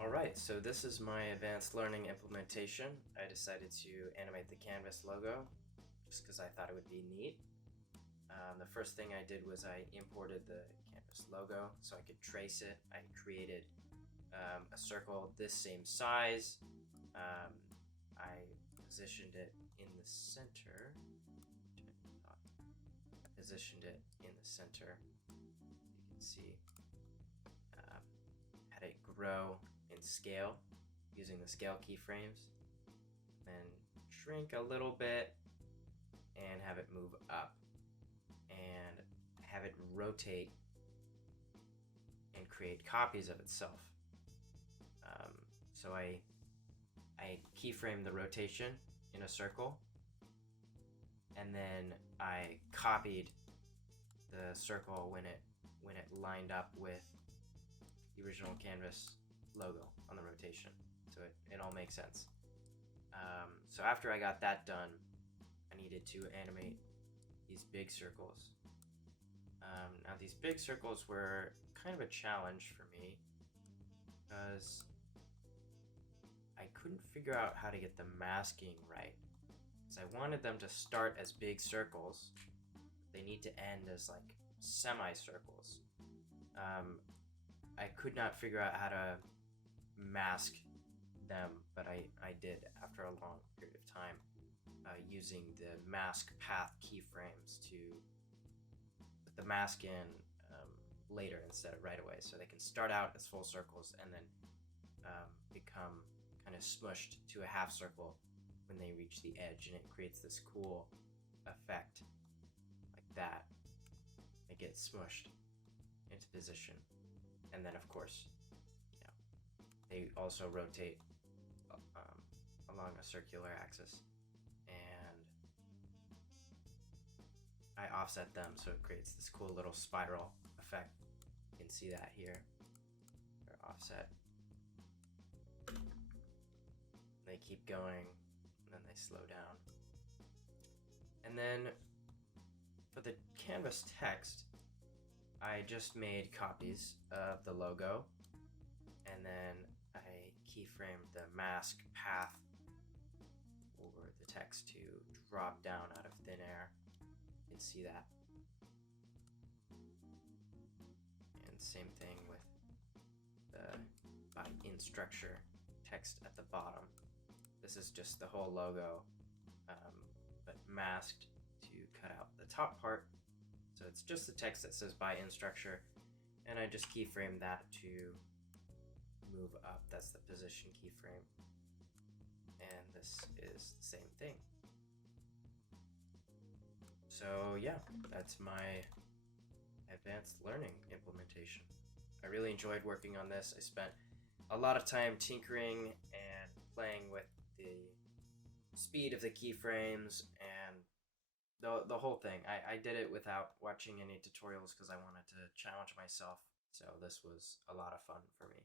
Alright, so this is my advanced learning implementation. I decided to animate the canvas logo just because I thought it would be neat. The first thing I did was I imported the canvas logo so I could trace it. I created a circle this same size. I positioned it in the center. Positioned it in the center. You can see had it grow in scale using the scale keyframes, then shrink a little bit and have it move up and have it rotate and create copies of itself. So I keyframed the rotation in a circle, and then I copied the circle when it lined up with the original canvas logo on the rotation, so it all makes sense. So after I got that done, I needed to animate these big circles. Now these big circles were kind of a challenge for me because I couldn't figure out how to get the masking right. Because I wanted them to start as big circles. They need to end as like semicircles. I could not figure out how to mask them, but I did after a long period of time, using the mask path keyframes to put the mask in later instead of right away, so they can start out as full circles and then become kind of smushed to a half circle when they reach the edge, and it creates this cool effect like that. They get smushed into position, and then of course, you know, they also rotate along a circular axis, and I offset them so it creates this cool little spiral effect. You can see that here. They're offset. They keep going, and then they slow down. And then for the canvas text, I just made copies of the logo, and then I keyframed the mask path over the text to drop down out of thin air. You can see that. And same thing with the by in structure text at the bottom. This is just the whole logo, but masked to cut out the top part. So it's just the text that says by in structure, and I just keyframe that to move up. That's the position keyframe. And this is the same thing. So yeah, that's my advanced learning implementation. I really enjoyed working on this. I spent a lot of time tinkering and playing with the speed of the keyframes and the whole thing. I did it without watching any tutorials because I wanted to challenge myself. So this was a lot of fun for me.